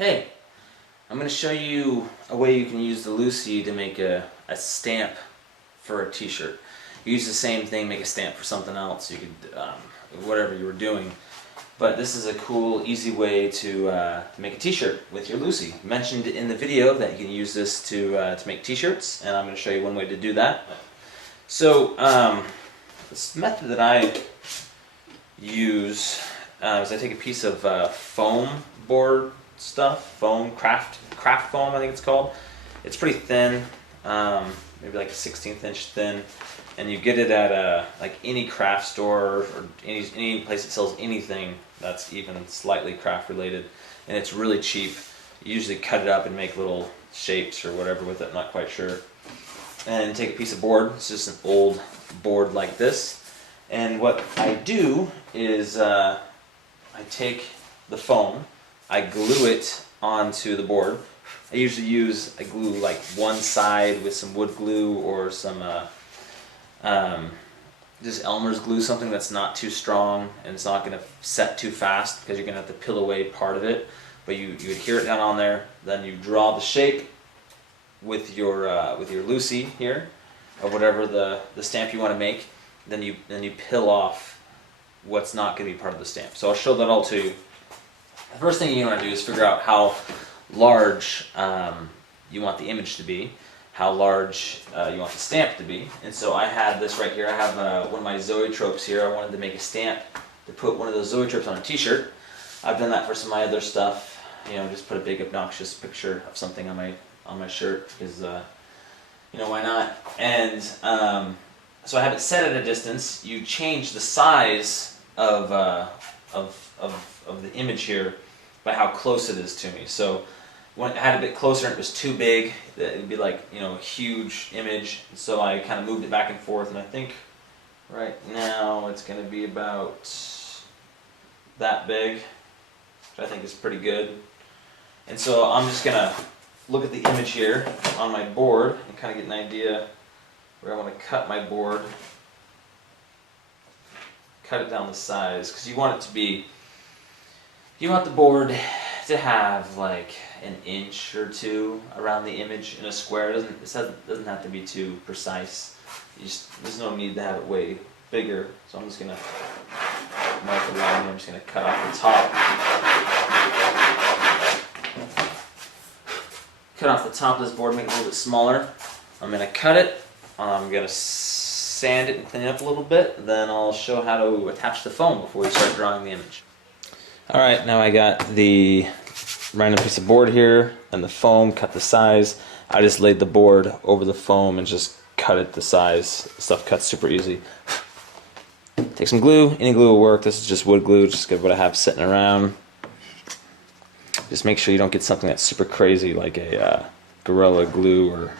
Hey, I'm going to show you a way you can use the Lucy to make a stamp for a t-shirt. You use the same thing, make a stamp for something else. You could, whatever you were doing. But this is a cool, easy way to make a t-shirt with your Lucy. Mentioned in the video that you can use this to make t-shirts, and I'm going to show you one way to do that. So, this method that I use is I take a piece of foam board stuff, craft foam I think it's called. It's pretty thin, maybe like a 1/16 inch thin, and you get it at like any craft store or any place that sells anything that's even slightly craft related, and it's really cheap. You usually cut it up and make little shapes or whatever with it, I'm not quite sure. And take a piece of board, it's just an old board like this, and what I do is I take the foam, I glue it onto the board. I glue like one side with some wood glue or some just Elmer's glue, something that's not too strong and it's not going to set too fast because you're going to have to peel away part of it. But you adhere it down on there, then you draw the shape with your Lucy here of whatever the stamp you want to make. Then you peel off what's not going to be part of the stamp. So I'll show that all to you. The first thing you want to do is figure out how large you want the image to be, how large you want the stamp to be. And so I have this right here. I have one of my zoetropes here. I wanted to make a stamp to put one of those zoetropes on a t-shirt. I've done that for some of my other stuff. You know, just put a big obnoxious picture of something on my shirt because you know, why not? And so I have it set at a distance. You change the size of the image here by how close it is to me. So when I had a bit closer and it was too big, it would be like, you know, a huge image. So I kind of moved it back and forth, and I think right now it's going to be about that big, which I think is pretty good. And so I'm just going to look at the image here on my board and kind of get an idea where I want to cut my board. Cut it down the size, because you want it to be, you want the board to have like an inch or two around the image in a square. It doesn't have to be too precise. There's no need to have it way bigger. So I'm just going to mark a line here. I'm just going to cut off the top. Cut off the top of this board, make it a little bit smaller. I'm going to cut it. I'm going to sand it and clean it up a little bit. Then I'll show how to attach the foam before we start drawing the image. Alright, now I got the random piece of board here and the foam, cut the size. I just laid the board over the foam and just cut it the size. Stuff cuts super easy. Take some glue, any glue will work. This is just wood glue, just get what I have sitting around. Just make sure you don't get something that's super crazy like a Gorilla Glue or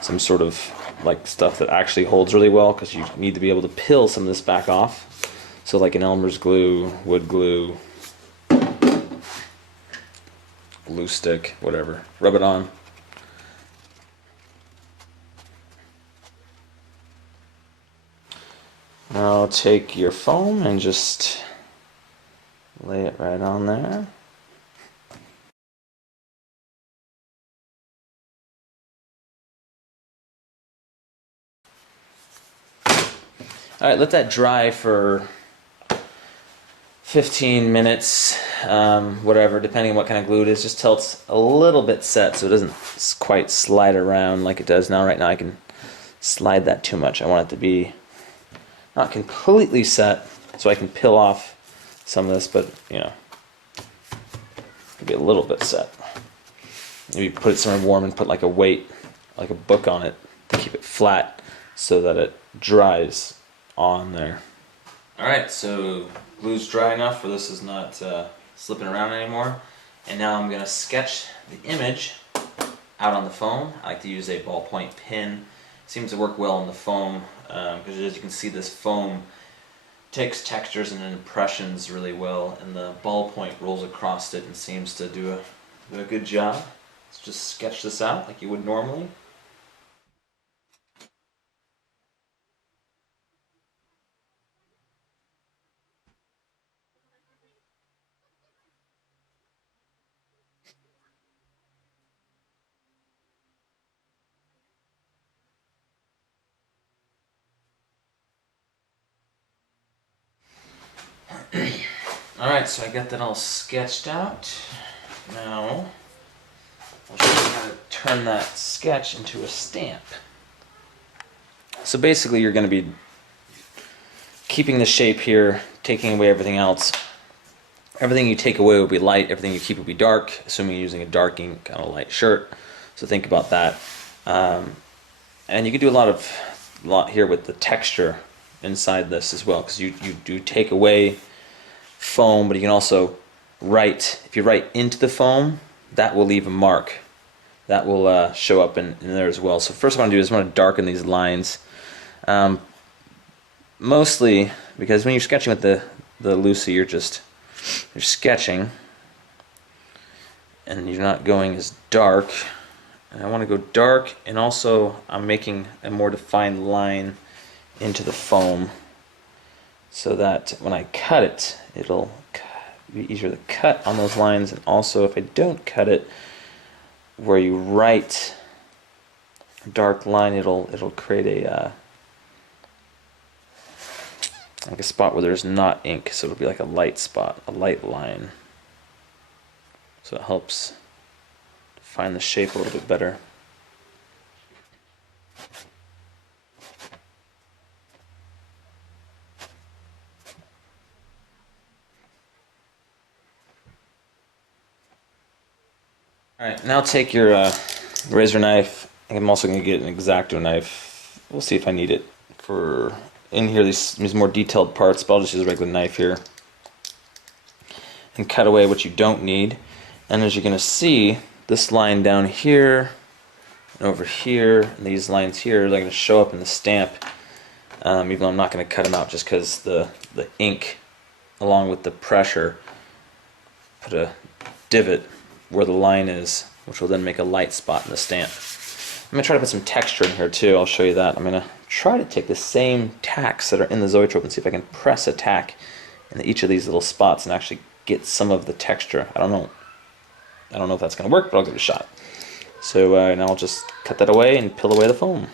some sort of like stuff that actually holds really well, because you need to be able to peel some of this back off. So like an Elmer's glue, wood glue, glue stick, whatever. Rub it on. Now take your foam and just lay it right on there. Alright, let that dry for 15 minutes, whatever, depending on what kind of glue it is, just till it's a little bit set so it doesn't quite slide around like it does now. Right now I can slide that too much. I want it to be not completely set so I can peel off some of this, but, you know, be a little bit set. Maybe put it somewhere warm and put like a weight, like a book on it to keep it flat so that it dries on there. Alright, so glue's dry enough where this is not slipping around anymore. And now I'm going to sketch the image out on the foam. I like to use a ballpoint pen. Seems to work well on the foam because as you can see, this foam takes textures and impressions really well, and the ballpoint rolls across it and seems to do a good job. Let's just sketch this out like you would normally. Alright, so I got that all sketched out. Now, I'll show you how to turn that sketch into a stamp. So basically you're going to be keeping the shape here, taking away everything else. Everything you take away will be light, everything you keep will be dark, assuming you're using a dark ink kind of light shirt. So think about that. And you can do a lot here with the texture inside this as well, because you do take away foam, but you can also write. If you write into the foam, that will leave a mark. That will show up in there as well. So first what I want to do is I want to darken these lines. Mostly because when you're sketching with the Lucy, you're sketching and you're not going as dark. And I want to go dark, and also I'm making a more defined line into the foam so that when I cut it, it'll be easier to cut on those lines. And also if I don't cut it where you write a dark line, it'll create a like a spot where there's not ink, so it'll be like a light spot, a light line. So it helps define the shape a little bit better. Alright, now take your razor knife. I'm also going to get an X-Acto knife. We'll see if I need it for in here, these more detailed parts, but I'll just use a regular knife here and cut away what you don't need. And as you're going to see, this line down here and over here, and these lines here, they're going to show up in the stamp, even though I'm not going to cut them out just because the ink, along with the pressure, put a divot where the line is, which will then make a light spot in the stamp. I'm going to try to put some texture in here too. I'll show you that. I'm going to try to take the same tacks that are in the zoetrope and see if I can press a tack in each of these little spots and actually get some of the texture. I don't know if that's going to work, but I'll give it a shot. So now I'll just cut that away and peel away the foam.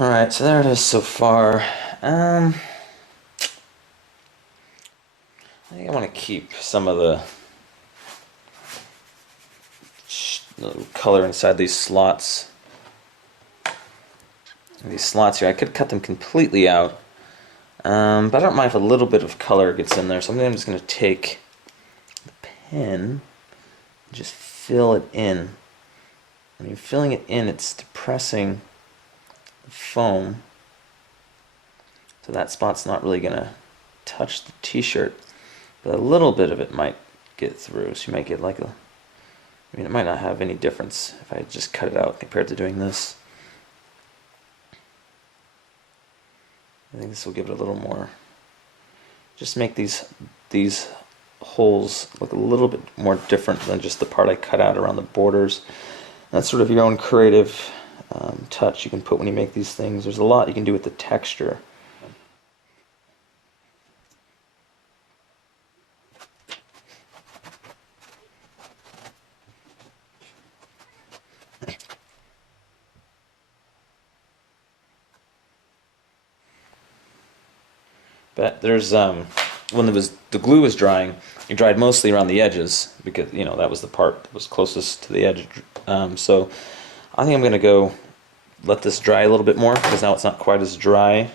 Alright, so there it is so far. I think I want to keep some of the color inside these slots. These slots here, I could cut them completely out, but I don't mind if a little bit of color gets in there, so I'm just going to take the pen and just fill it in. When you're filling it in, it's depressing the foam, so that spot's not really going to touch the t-shirt, but a little bit of it might get through, so you might get like a, I mean, it might not have any difference if I just cut it out compared to doing this. I think this will give it a little more, just make these holes look a little bit more different than just the part I cut out around the borders. That's sort of your own creative touch you can put when you make these things. There's a lot you can do with the texture. But there's when the glue was drying, it dried mostly around the edges because that was the part that was closest to the edge. So I think I'm going to go let this dry a little bit more because now it's not quite as dry,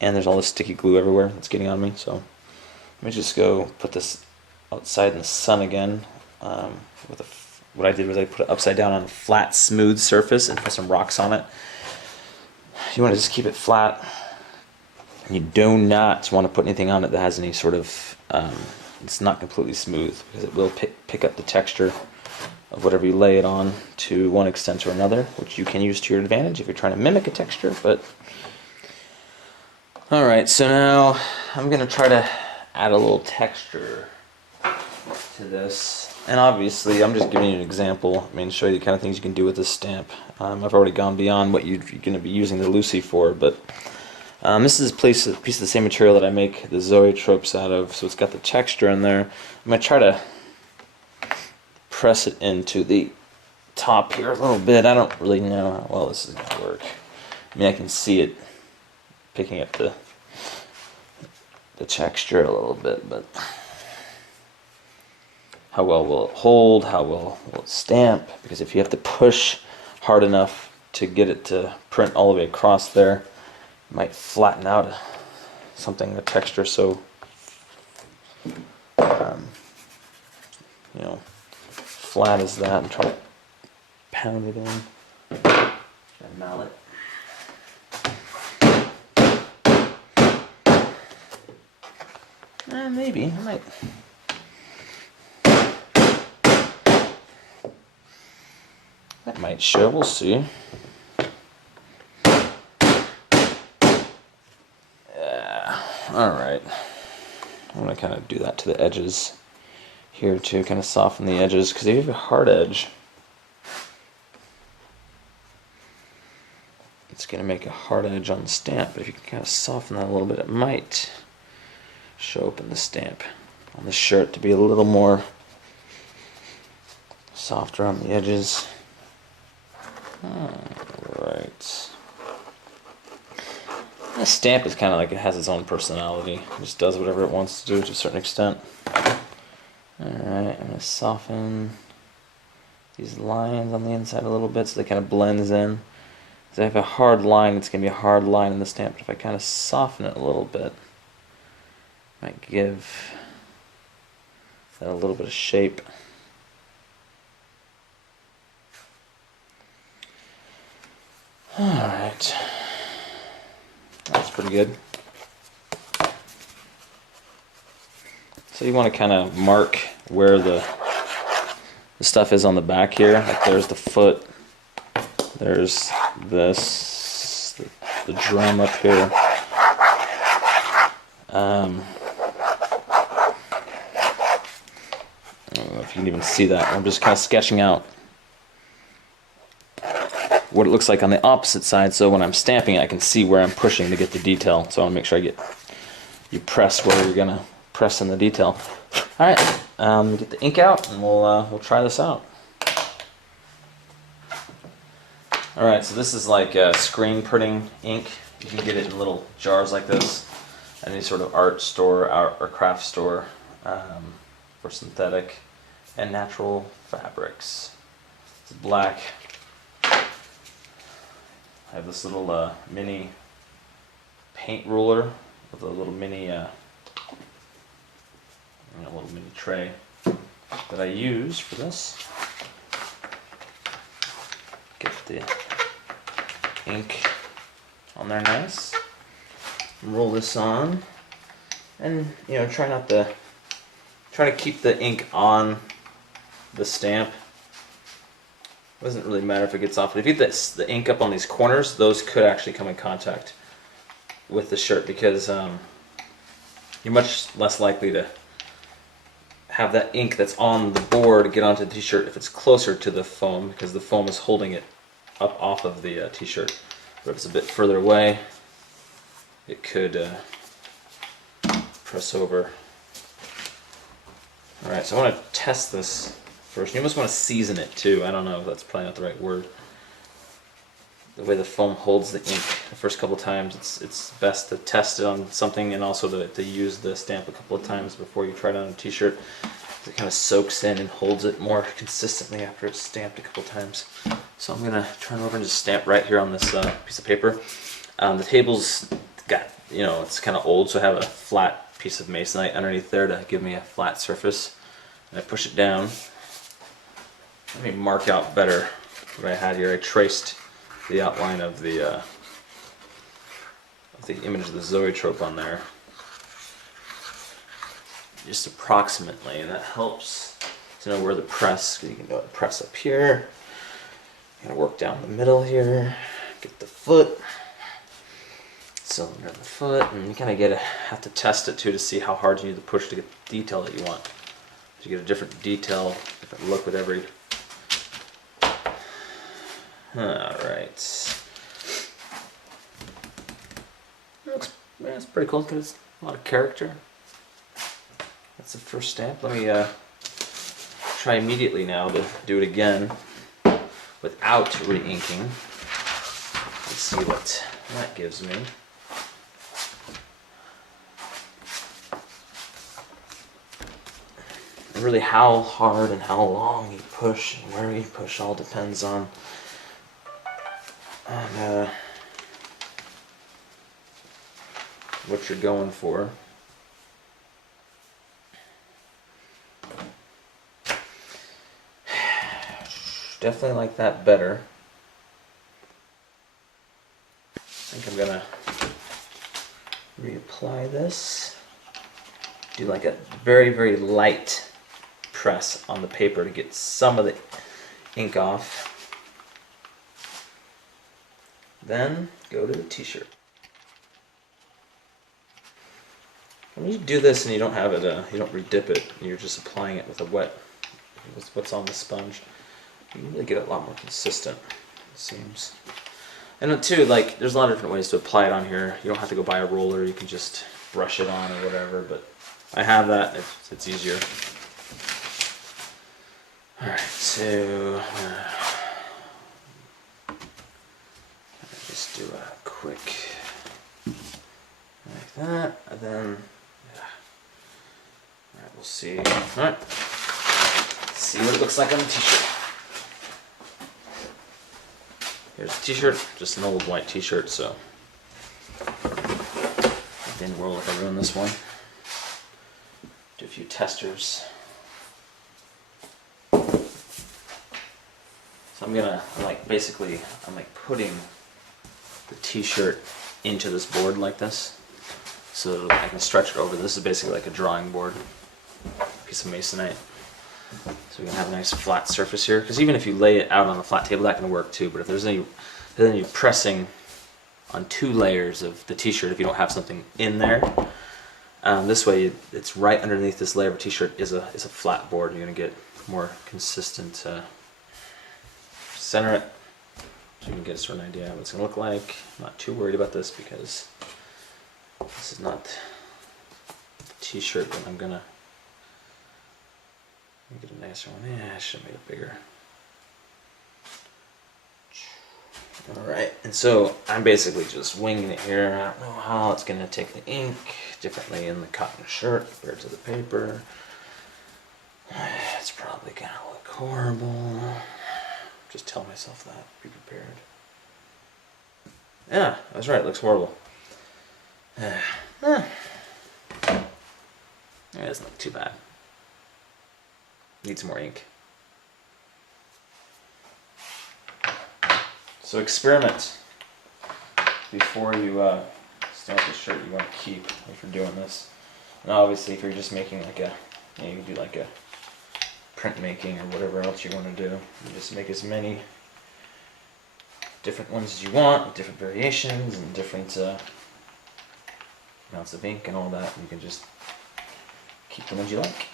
and there's all this sticky glue everywhere that's getting on me. So let me just go put this outside in the sun again. What I did was I put it upside down on a flat, smooth surface and put some rocks on it. You want to just keep it flat. You do not want to put anything on it that has any sort of, it's not completely smooth because it will pick up the texture of whatever you lay it on to one extent or another, which you can use to your advantage if you're trying to mimic a texture. But alright, so now I'm going to try to add a little texture to this. And obviously, I'm just giving you an example. I mean, show you the kind of things you can do with this stamp. I've already gone beyond what you're going to be using the Lucy for, but this is a piece of the same material that I make the zoetropes out of, so it's got the texture in there. I'm going to try to press it into the top here a little bit. I don't really know how well this is going to work. I mean, I can see it picking up the texture a little bit, but how well will it hold? How well will it stamp? Because if you have to push hard enough to get it to print all the way across there, it might flatten out something, the texture so flat as that, and try to pound it in. And mallet. Maybe I might. That might show. We'll see. Alright. I'm going to kind of do that to the edges here too, kind of soften the edges, because if you have a hard edge, it's going to make a hard edge on the stamp, but if you can kind of soften that a little bit, it might show up in the stamp on the shirt to be a little more softer on the edges. Alright. The stamp is kind of like it has its own personality. It just does whatever it wants to do to a certain extent. Alright, I'm going to soften these lines on the inside a little bit so they kind of blends in. Because if I have a hard line, it's going to be a hard line in the stamp. But if I kind of soften it a little bit, it might give that a little bit of shape. Alright. That's pretty good. So you want to kind of mark where the stuff is on the back here. Like there's the foot, there's this, the drum up here. I don't know if you can even see that. I'm just kind of sketching out what it looks like on the opposite side, so when I'm stamping it, I can see where I'm pushing to get the detail. So I want to make sure you press where you're gonna press in the detail. All right, get the ink out, and we'll try this out. All right, so this is like screen printing ink. You can get it in little jars like this at any sort of art store or craft store for synthetic and natural fabrics. It's black. I have this little mini paint ruler with a little mini tray that I use for this. Get the ink on there nice. Roll this on, and try to keep the ink on the stamp. Doesn't really matter if it gets off. If you get the ink up on these corners, those could actually come in contact with the shirt, because you're much less likely to have that ink that's on the board get onto the t-shirt if it's closer to the foam, because the foam is holding it up off of the t-shirt. But if it's a bit further away, it could press over. Alright, so I want to test this first. You almost want to season it too. I don't know if that's probably not the right word. The way the foam holds the ink the first couple times, it's best to test it on something, and also to use the stamp a couple of times before you try it on a t-shirt. It kind of soaks in and holds it more consistently after it's stamped a couple times. So I'm going to turn over and just stamp right here on this piece of paper. The table's got, it's kind of old, so I have a flat piece of masonite underneath there to give me a flat surface. And I push it down. Let me mark out better what I had here. I traced the outline of the image of the zoetrope on there, just approximately, and that helps to know where to press, because you can go and press up here. You're gonna work down the middle here, get the foot, cylinder of the foot, and you kind of have to test it too to see how hard you need to push to get the detail that you want. So you get a different detail, different look with every. Alright. It's pretty cool because a lot of character. That's the first stamp. Let me try immediately now to do it again without re-inking. Let's see what that gives me. And really how hard and how long you push and where you push all depends on what you're going for. Definitely like that better. I think I'm gonna reapply this. Do like a very, very light press on the paper to get some of the ink off. Then go to the t-shirt. When you do this and you don't have it, you don't redip it, you're just applying it with what's on the sponge, you can really get it a lot more consistent, it seems. And too, like, there's a lot of different ways to apply it on here. You don't have to go buy a roller, you can just brush it on or whatever, but I have that, it's easier. Alright, so just do a quick like that, and then alright, we'll see. Alright, see what it looks like on the t-shirt. Here's the t-shirt, just an old white t-shirt, so at the end of the world if I ruin this one. Do a few testers. So I'm like putting the t-shirt into this board like this, so I can stretch it over. This is basically like a drawing board, piece of masonite. So we can have a nice flat surface here, because even if you lay it out on a flat table, that can work too. But if there's any pressing on two layers of the t-shirt, if you don't have something in there, this way it's right underneath this layer of a t-shirt is a flat board. You're going to get more consistent. Center it so you can get a certain idea of what it's going to look like. I'm not too worried about this because this is not the t-shirt that I'm going to get a nicer one. Yeah, I should have made it bigger. Alright, and so I'm basically just winging it here. I don't know how it's going to take the ink differently in the cotton shirt compared to the paper. It's probably going to look horrible. Just tell myself that. Be prepared. Yeah, I was right. It looks horrible. It doesn't look too bad. Need some more ink. So experiment before you stamp the shirt you want to keep if you're doing this. And obviously, if you're just making like you can do like a printmaking or whatever else you want to do. You just make as many different ones as you want, with different variations and different amounts of ink and all that. And you can just keep the ones you like.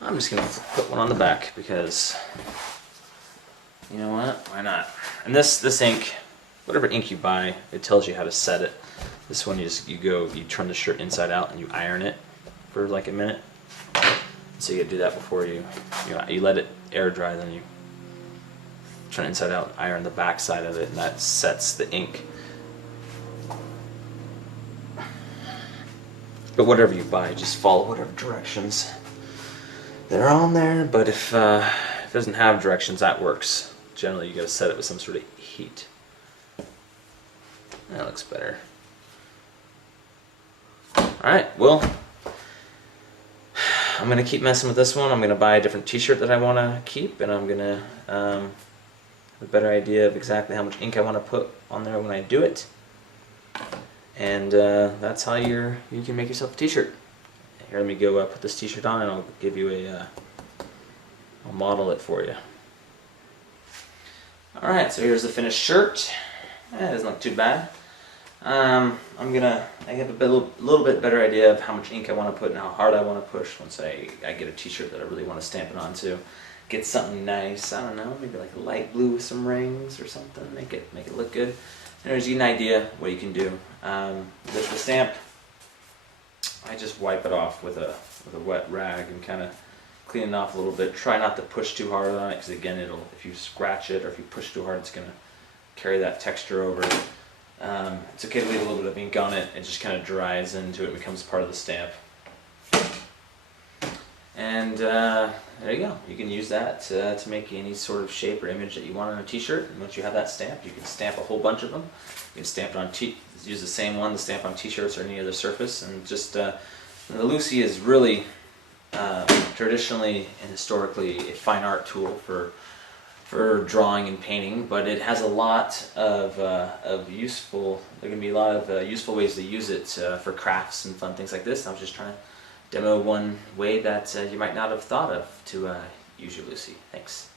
I'm just going to put one on the back because, you know what, why not? And this ink, whatever ink you buy, it tells you how to set it. This one you turn the shirt inside out and you iron it for like a minute. So you gotta do that before you let it air dry, then you turn it inside out and iron the back side of it, and that sets the ink. But whatever you buy, just follow whatever directions that are on there. But if it doesn't have directions, that works. Generally, you gotta set it with some sort of heat. That looks better. Alright, well, I'm going to keep messing with this one. I'm going to buy a different t-shirt that I want to keep, and I'm going to have a better idea of exactly how much ink I want to put on there when I do it. And that's how you can make yourself a t-shirt. Here, let me go put this t-shirt on and I'll give you I'll model it for you. Alright, so here's the finished shirt. It doesn't look too bad. I have a little bit better idea of how much ink I want to put and how hard I want to push once I get a t-shirt that I really want to stamp it onto. Get something nice, I don't know, maybe like a light blue with some rings or something, make it look good. And there's an idea what you can do. With the stamp, I just wipe it off with a wet rag and kind of clean it off a little bit. Try not to push too hard on it, because again, if you scratch it or if you push too hard, it's going to carry that texture over. It's okay to leave a little bit of ink on it. It just kind of dries into it and becomes part of the stamp. And there you go. You can use that to make any sort of shape or image that you want on a t-shirt. And once you have that stamp, you can stamp a whole bunch of them. You can stamp it on use the same one to stamp on t-shirts or any other surface. And just the Lucy is really traditionally and historically a fine art tool for drawing and painting, but it has a lot of useful. There can be a lot of useful ways to use it for crafts and fun things like this. I was just trying to demo one way that you might not have thought of to use your Lucy. Thanks.